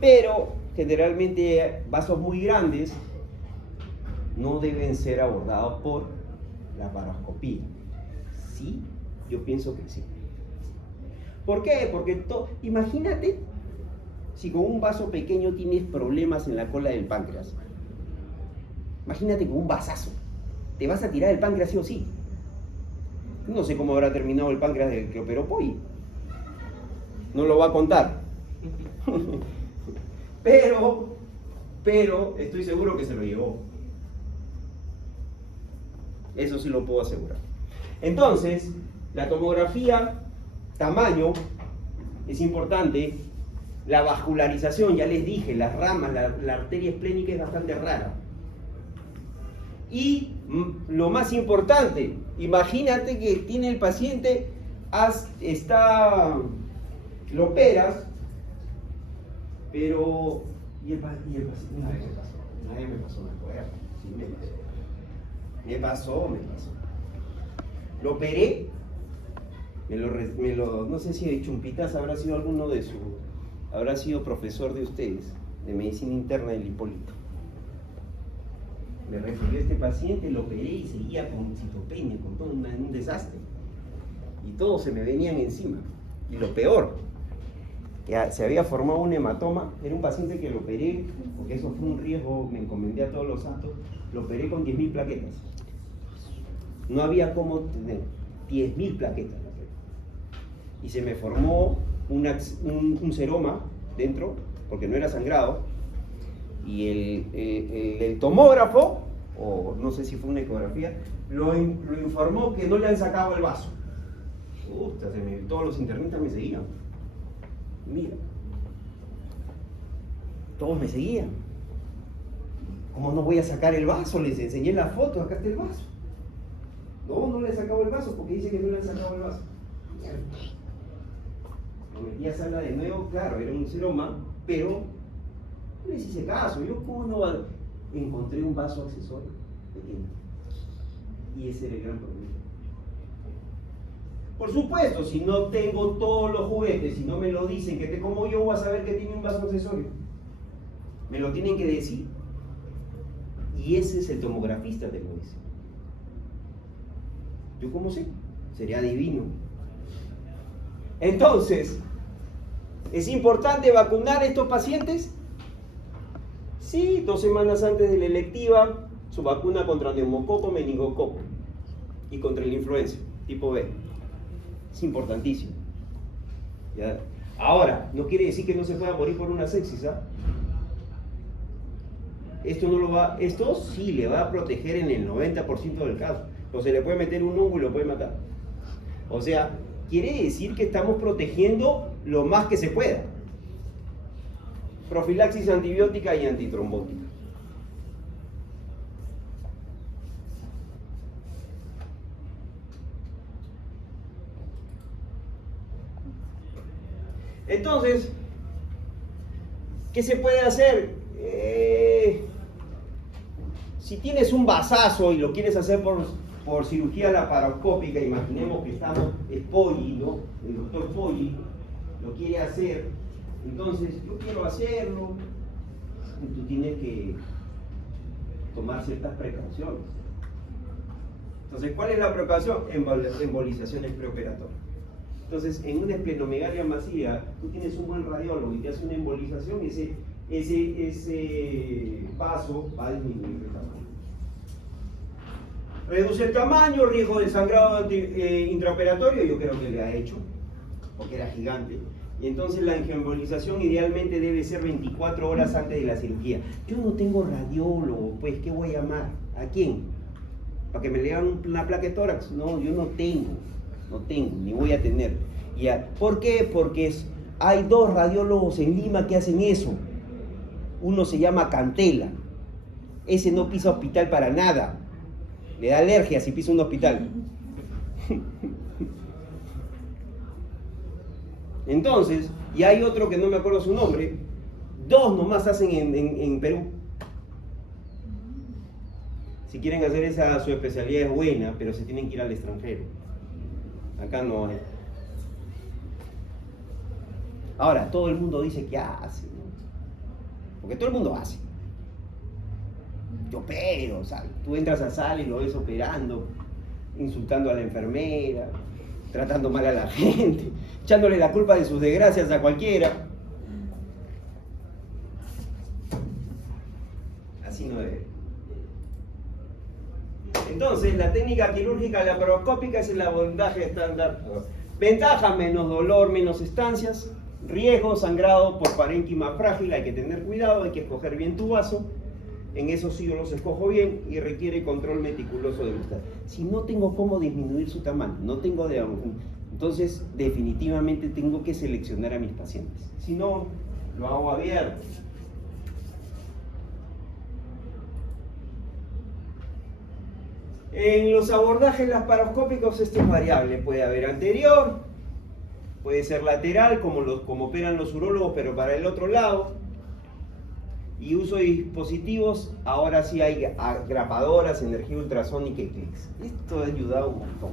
pero generalmente vasos muy grandes no deben ser abordados por la laparoscopía. Sí, yo pienso que sí. ¿Por qué? Porque imagínate si con un vaso pequeño tienes problemas en la cola del páncreas. Imagínate con un vasazo. Te vas a tirar el páncreas sí o sí. No sé cómo habrá terminado el páncreas del que operó Poi. No lo va a contar. Pero estoy seguro que se lo llevó. Eso sí lo puedo asegurar. Entonces, la tomografía, tamaño, es importante. La vascularización, ya les dije, las ramas, la arteria esplénica es bastante rara. Y lo más importante, imagínate que tiene el paciente, lo operas, pero... Y el paciente, una vez me pasó, me acuerdo, sí me pasó. Lo operé, no sé si Chumpitas habrá sido alguno de habrá sido profesor de ustedes, de medicina interna del Hipólito. Me refirió a este paciente, lo operé y seguía con citopenia, con todo un desastre. Y todos se me venían encima. Y lo peor, que se había formado un hematoma, era un paciente que lo operé, porque eso fue un riesgo, me encomendé a todos los santos, lo operé con 10.000 plaquetas. No había cómo tener 10.000 plaquetas. Y se me formó un seroma dentro, porque no era sangrado, y el tomógrafo, o no sé si fue una ecografía, lo informó que no le han sacado el vaso. Todos los internistas me seguían. Mira, todos me seguían. ¿Cómo no voy a sacar el vaso? Les enseñé la foto, acá está el vaso. No le he sacado el vaso porque dice que no le han sacado el vaso. Lo metí a sala de nuevo, claro, era un seroma, pero no les hice caso. Yo, ¿cómo no encontré un vaso accesorio pequeño? Y ese era el gran problema. Por supuesto, si no tengo todos los juguetes, si no me lo dicen, ¿cómo yo voy a saber que tiene un vaso accesorio? Me lo tienen que decir. Y ese es el tomografista, te lo dice. ¿Yo cómo sé? Sería divino. Entonces, ¿es importante vacunar a estos pacientes? Sí, 2 semanas antes de la electiva, su vacuna contra neumococo, meningococo y contra la influenza tipo B. Es importantísimo. ¿Ya? Ahora, no quiere decir que no se pueda morir por una sepsis, ¿ah? Esto sí le va a proteger en el 90% del caso. O se le puede meter un hongo y lo puede matar. O sea, quiere decir que estamos protegiendo lo más que se pueda. Profilaxis antibiótica y antitrombótica. Entonces, ¿qué se puede hacer? Si tienes un vasazo y lo quieres hacer por cirugía laparoscópica, imaginemos que es Poggi, ¿no? El doctor Poggi lo quiere hacer, entonces yo quiero hacerlo, y tú tienes que tomar ciertas precauciones. Entonces, ¿cuál es la precaución? Embolizaciones preoperatorias. Entonces, en una esplenomegalia masiva, tú tienes un buen radiólogo y te hace una embolización, ese vaso va a disminuir de tamaño. Reduce el tamaño, riesgo de sangrado intraoperatorio, yo creo que le ha hecho, porque era gigante. Y entonces la angioembolización idealmente debe ser 24 horas antes de la cirugía. Yo no tengo radiólogo, pues, ¿qué voy a llamar? ¿A quién? ¿Para que me le hagan una placa de tórax? No, yo no tengo, ni voy a tener. ¿Por qué? Porque hay 2 radiólogos en Lima que hacen eso. Uno se llama Cantela. Ese no pisa hospital para nada. Le da alergia si pisa un hospital. Entonces, y hay otro que no me acuerdo su nombre, 2 nomás hacen en Perú. Si quieren hacer su especialidad es buena, pero se tienen que ir al extranjero. Acá no hay. Ahora, todo el mundo dice que hace, ¿no? Porque todo el mundo hace. Yo opero, ¿sabes? Tú entras a sala y lo ves operando, insultando a la enfermera, tratando mal a la gente, echándole la culpa de sus desgracias a cualquiera. Así no debe. Entonces, la técnica quirúrgica laparoscópica es el abordaje estándar. Ventaja: menos dolor, menos estancias. Riesgo: sangrado por parénquima frágil, hay que tener cuidado, hay que escoger bien tu vaso. En eso sí yo los escojo bien y requiere control meticuloso de usted. Si no tengo cómo disminuir su tamaño, no tengo entonces definitivamente tengo que seleccionar a mis pacientes. Si no, lo hago abierto. En los abordajes laparoscópicos esto es variable, puede haber anterior, puede ser lateral, como operan los urólogos, pero para el otro lado. Y uso de dispositivos, ahora sí hay grapadoras, energía ultrasónica y clics. Esto ha ayudado un montón.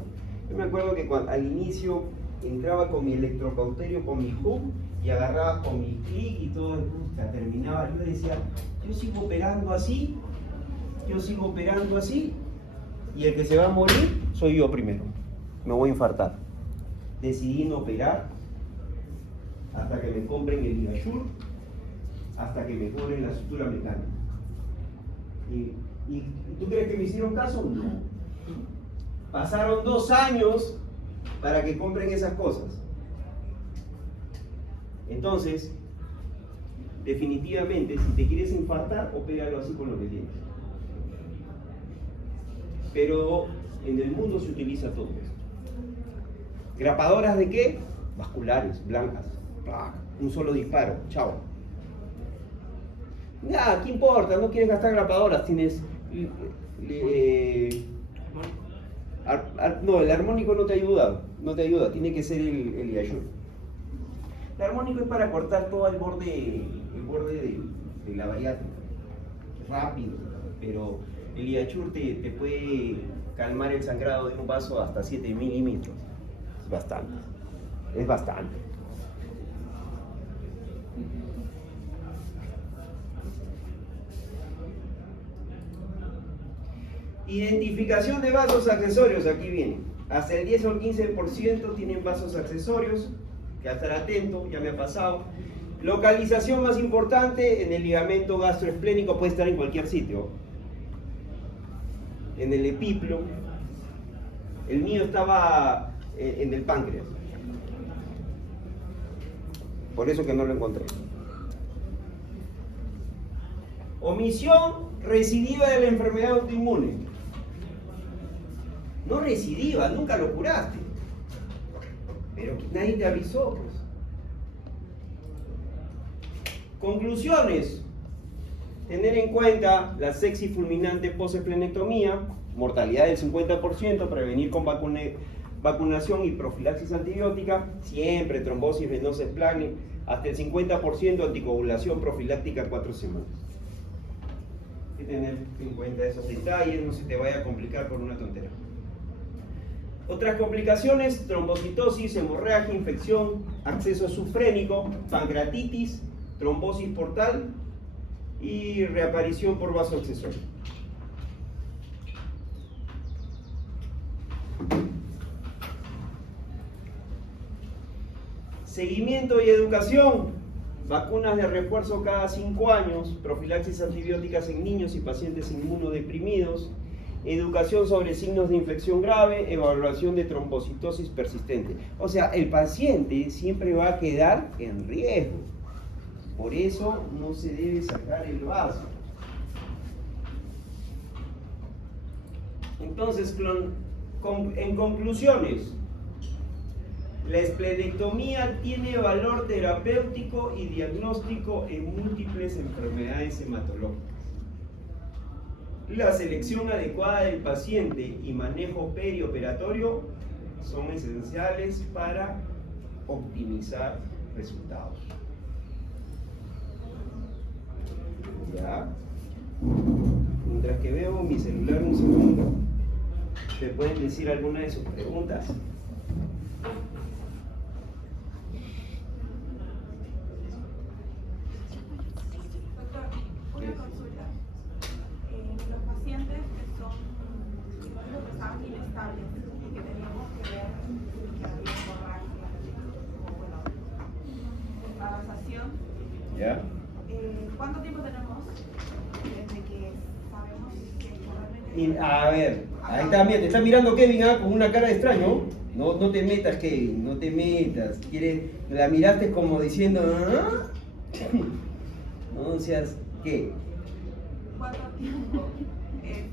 Yo me acuerdo que al inicio entraba con mi electrocauterio, con mi hook, y agarraba con mi clic y todo, terminaba. Yo decía, yo sigo operando así, y el que se va a morir soy yo primero. Me voy a infartar. Decidí no operar hasta que me compren el LigaSure, hasta que me ponen la sutura mecánica. ¿Y tú crees que me hicieron caso? No. Pasaron 2 años para que compren esas cosas. Entonces, definitivamente, si te quieres infartar, opéralo así con lo que tienes. Pero en el mundo se utiliza todo esto. ¿Grapadoras de qué? Vasculares, blancas. Un solo disparo, chao. Ya, ¿qué importa? No quieres gastar grapadoras, tienes... no, el armónico no te ayuda, tiene que ser el LigaSure. El armónico es para cortar todo el borde de la bariátrica, rápido, pero el LigaSure te puede calmar el sangrado de un vaso hasta 7 milímetros. Es bastante. Identificación de vasos accesorios, aquí viene. Hasta el 10 o el 15% tienen vasos accesorios, que estar atento, ya me ha pasado. Localización más importante en el ligamento gastroesplénico, puede estar en cualquier sitio. En el epiplo. El mío estaba en el páncreas. Por eso que no lo encontré. Omisión recidiva de la enfermedad autoinmune. No recidiva, nunca lo curaste. Pero nadie te avisó, pues. Conclusiones. Tener en cuenta la sexy fulminante post-esplenectomía, mortalidad del 50%, prevenir con vacunación y profilaxis antibiótica, siempre trombosis venosa esplánica, hasta el 50% anticoagulación profiláctica 4 semanas. Hay que tener en cuenta esos detalles, no se te vaya a complicar por una tontera. Otras complicaciones: trombocitosis, hemorragia, infección, acceso sufrénico, pancreatitis, trombosis portal y reaparición por vaso accesorio. Seguimiento y educación. Vacunas de refuerzo cada 5 años, profilaxis antibióticas en niños y pacientes inmunodeprimidos, educación sobre signos de infección grave, evaluación de trombocitosis persistente. O sea, el paciente siempre va a quedar en riesgo. Por eso no se debe sacar el vaso. Entonces, en conclusiones, la esplenectomía tiene valor terapéutico y diagnóstico en múltiples enfermedades hematológicas. La selección adecuada del paciente y manejo perioperatorio son esenciales para optimizar resultados. ¿Ya? Mientras que veo mi celular un segundo, ¿me pueden decir alguna de sus preguntas? Una consulta. Los pacientes que son inestables y que teníamos que ver que había hemorragia o bueno, desparasización, ¿Ya? ¿cuánto tiempo tenemos desde que sabemos que realmente... A ver, ahí está, mira, te está mirando Kevin con una cara de extraño. No, no te metas, Kevin, no te metas. La miraste como diciendo, ¿ah? No seas, ¿qué? ¿Cuánto tiempo es el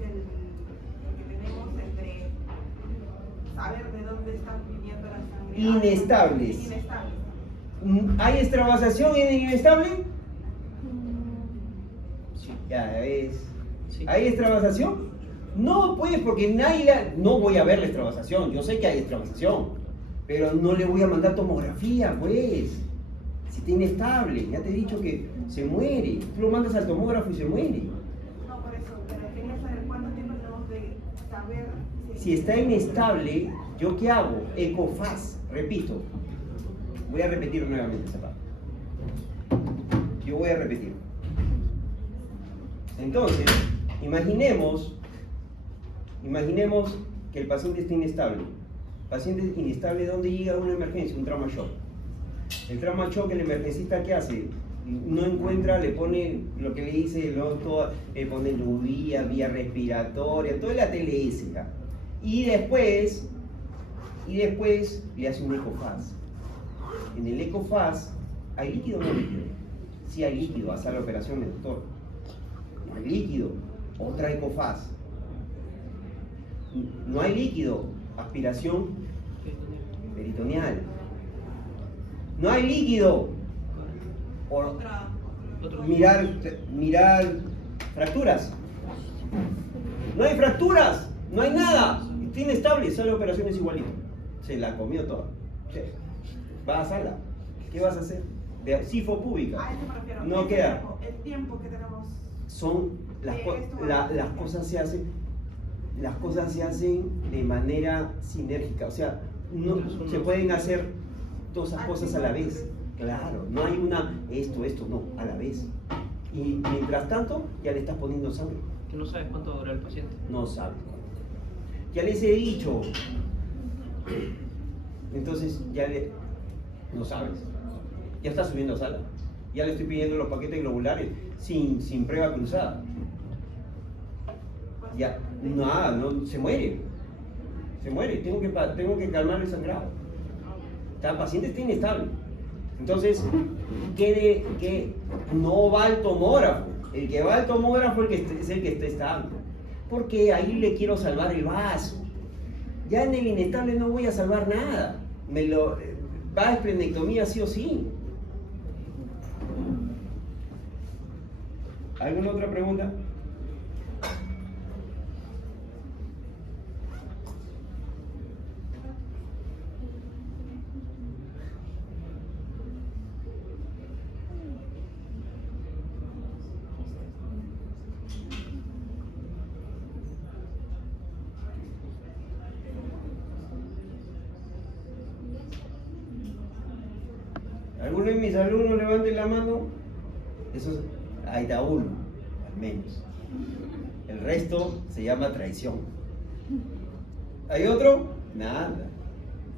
que tenemos entre saber de dónde están viniendo las sangre? Inestables. Inestables. ¿Hay extravasación en inestable? Sí. Ya ves. Sí. ¿Hay extravasación? No, pues, porque no voy a ver la extravasación. Yo sé que hay extravasación, pero no le voy a mandar tomografía, pues. Si está inestable, ya te he dicho que se muere. Tú lo mandas al tomógrafo y se muere. No, por eso, pero quería saber cuánto tiempo tenemos de saber Si está inestable, ¿yo qué hago? Ecofaz, repito. Voy a repetir nuevamente esa parte. Yo voy a repetir. Entonces, imaginemos que el paciente está inestable. Paciente inestable, ¿dónde llega una emergencia? Un trauma shock. El trauma shock, el emergencista, ¿qué hace? No encuentra, le pone lo que le dice, le pone vía respiratoria, toda la TLS. ¿Ya? Y después le hace un ecofaz. En el ecofaz, ¿hay líquido o no líquido? Sí hay líquido, hace la operación del doctor. No hay líquido, otra ecofaz. No hay líquido, aspiración peritoneal. No hay líquido, mirar fracturas. No hay fracturas, no hay nada. Está inestable, solo operaciones igualito. Se la comió toda. Va a sala. ¿Qué vas a hacer? De sifo pública. A eso me refiero. No queda. El tiempo que tenemos. Son las cosas se hacen de manera sinérgica, o sea, no se pueden hacer todas esas cosas a la vez. Claro, no hay esto, no, a la vez. Y mientras tanto, ya le estás poniendo sangre. Que no sabes cuánto va a durar el paciente. No sabes cuánto. Ya les he dicho. Entonces, no sabes. Ya está subiendo a sala. Ya le estoy pidiendo los paquetes globulares sin prueba cruzada. Ya, nada, no, se muere. Tengo que calmar el sangrado. El paciente está inestable. Entonces, que no va al tomógrafo. El que va al tomógrafo es el que está estable. Porque ahí le quiero salvar el vaso. Ya en el inestable no voy a salvar nada. Va a esplenectomía sí o sí. ¿Alguna otra pregunta? ¿Alguno de mis alumnos levante la mano? Eso es, hay da uno, al menos. El resto se llama traición. ¿Hay otro? Nada.